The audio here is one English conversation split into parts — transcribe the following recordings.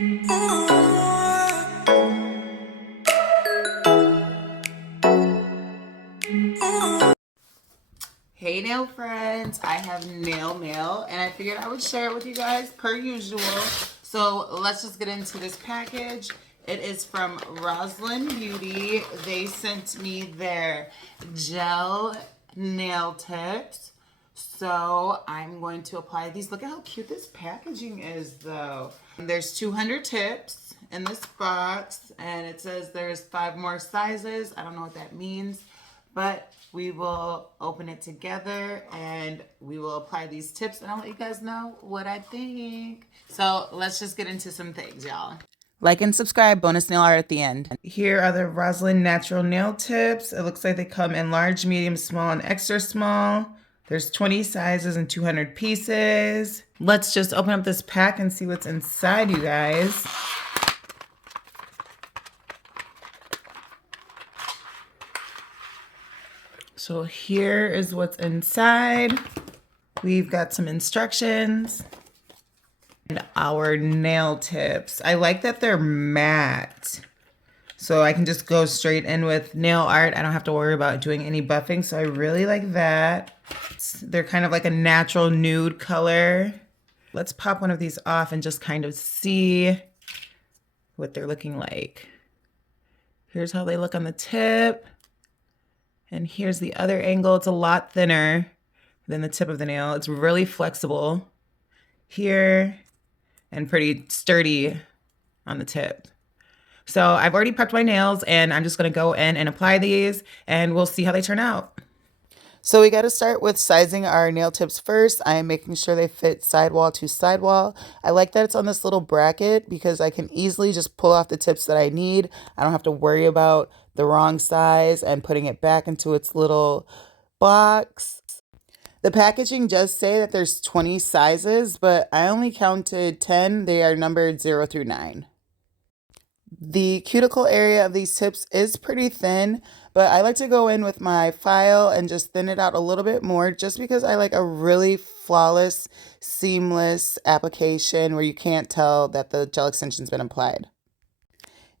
Hey nail friends, I have nail mail and I figured I would share it with you guys per usual. So let's just get into this package. It is from Roslyn Beauty. They sent me their gel nail tips. So I'm going to apply these. Look at how cute this packaging is though. There's 200 tips in this box and it says there's 5 more sizes. I don't know what that means, but we will open it together and we will apply these tips and I'll let you guys know what I think. So let's just get into some things, y'all. Like and subscribe, bonus nail art at the end. Here are the Roslyn natural nail tips. It looks like they come in large, medium, small, and extra small. There's 20 sizes and 200 pieces. Let's just open up this pack and see what's inside, you guys. So here is what's inside. We've got some instructions and our nail tips. I like that they're matte, so I can just go straight in with nail art. I don't have to worry about doing any buffing, so I really like that. They're kind of like a natural nude color. Let's pop one of these off and just kind of see what they're looking like. Here's how they look on the tip. And here's the other angle. It's a lot thinner than the tip of the nail. It's really flexible here and pretty sturdy on the tip. So I've already prepped my nails and I'm just gonna go in and apply these and we'll see how they turn out. So we got to start with sizing our nail tips first. I am making sure they fit sidewall to sidewall. I like that it's on this little bracket because I can easily just pull off the tips that I need. I don't have to worry about the wrong size and putting it back into its little box. The packaging does say that there's 20 sizes, but I only counted 10. They are numbered 0 through 9. The cuticle area of these tips is pretty thin, but I like to go in with my file and just thin it out a little bit more just because I like a really flawless, seamless application where you can't tell that the gel extension's been applied.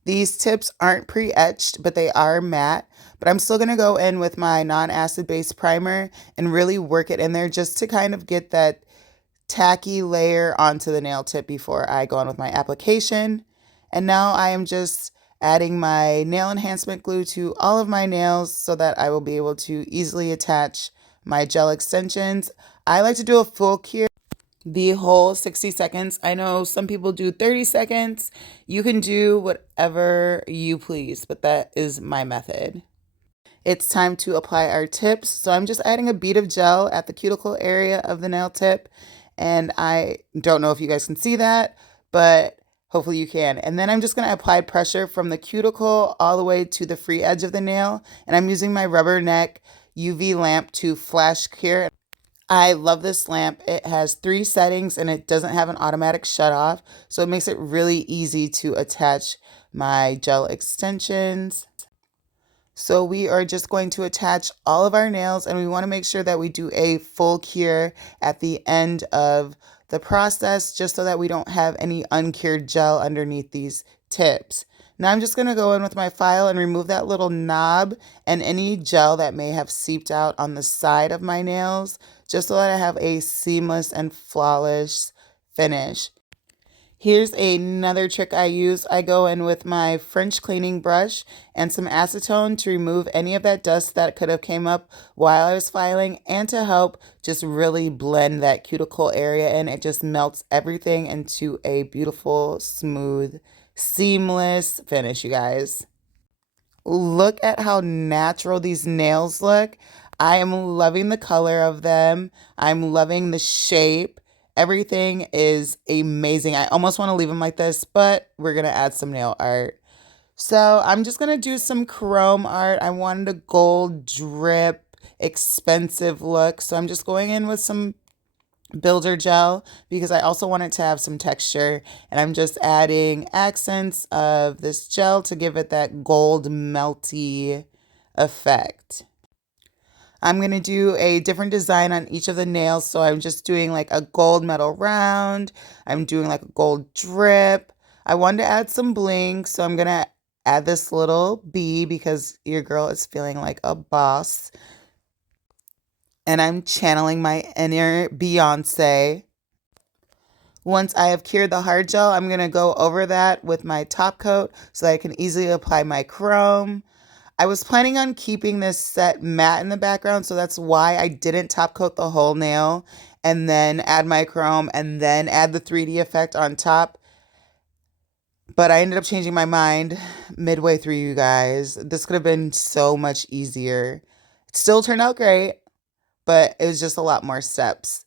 These tips aren't pre-etched, but they are matte, but I'm still going to go in with my non-acid base primer and really work it in there just to kind of get that tacky layer onto the nail tip before I go on with my application. And now I am just adding my nail enhancement glue to all of my nails so that I will be able to easily attach my gel extensions. I like to do a full cure, the whole 60 seconds. I know some people do 30 seconds. You can do whatever you please, but that is my method. It's time to apply our tips. So I'm just adding a bead of gel at the cuticle area of the nail tip. And I don't know if you guys can see that, but hopefully you can. And then I'm just going to apply pressure from the cuticle all the way to the free edge of the nail. And I'm using my rubber neck UV lamp to flash cure. I love this lamp. It has 3 settings and it doesn't have an automatic shut off. So it makes it really easy to attach my gel extensions. So we are just going to attach all of our nails and we want to make sure that we do a full cure at the end of the process just so that we don't have any uncured gel underneath these tips. Now I'm just going to go in with my file and remove that little knob and any gel that may have seeped out on the side of my nails just so that I have a seamless and flawless finish. Here's another trick I use. I go in with my French cleaning brush and some acetone to remove any of that dust that could have came up while I was filing and to help just really blend that cuticle area in. It just melts everything into a beautiful, smooth, seamless finish, you guys. Look at how natural these nails look. I am loving the color of them. I'm loving the shape. Everything is amazing. I almost want to leave them like this, but we're going to add some nail art. So I'm just going to do some chrome art. I wanted a gold drip, expensive look. So I'm just going in with some builder gel because I also want it to have some texture. And I'm just adding accents of this gel to give it that gold melty effect. I'm going to do a different design on each of the nails. So I'm just doing like a gold metal round. I'm doing like a gold drip. I wanted to add some bling, so I'm gonna add this little bee because your girl is feeling like a boss. And I'm channeling my inner Beyonce. Once I have cured the hard gel, I'm gonna go over that with my top coat so that I can easily apply my chrome. I was planning on keeping this set matte in the background, so that's why I didn't top coat the whole nail and then add my chrome and then add the 3D effect on top. But I ended up changing my mind midway through, you guys. This could have been so much easier. It still turned out great, but it was just a lot more steps.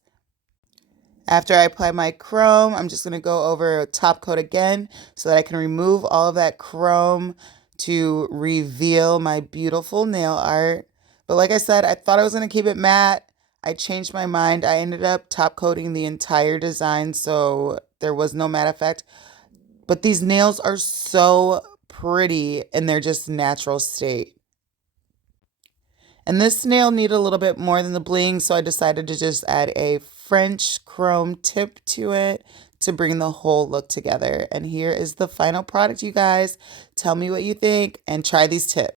After I apply my chrome, I'm just going to go over top coat again so that I can remove all of that chrome to reveal my beautiful nail art. But like I said, I thought I was going to keep it matte. I changed my mind. I ended up top coating the entire design so there was no matte effect. But these nails are so pretty in their just natural state. And this nail needed a little bit more than the bling, so I decided to just add a French chrome tip to it to bring the whole look together. And here is the final product, you guys. Tell me what you think and try these tips.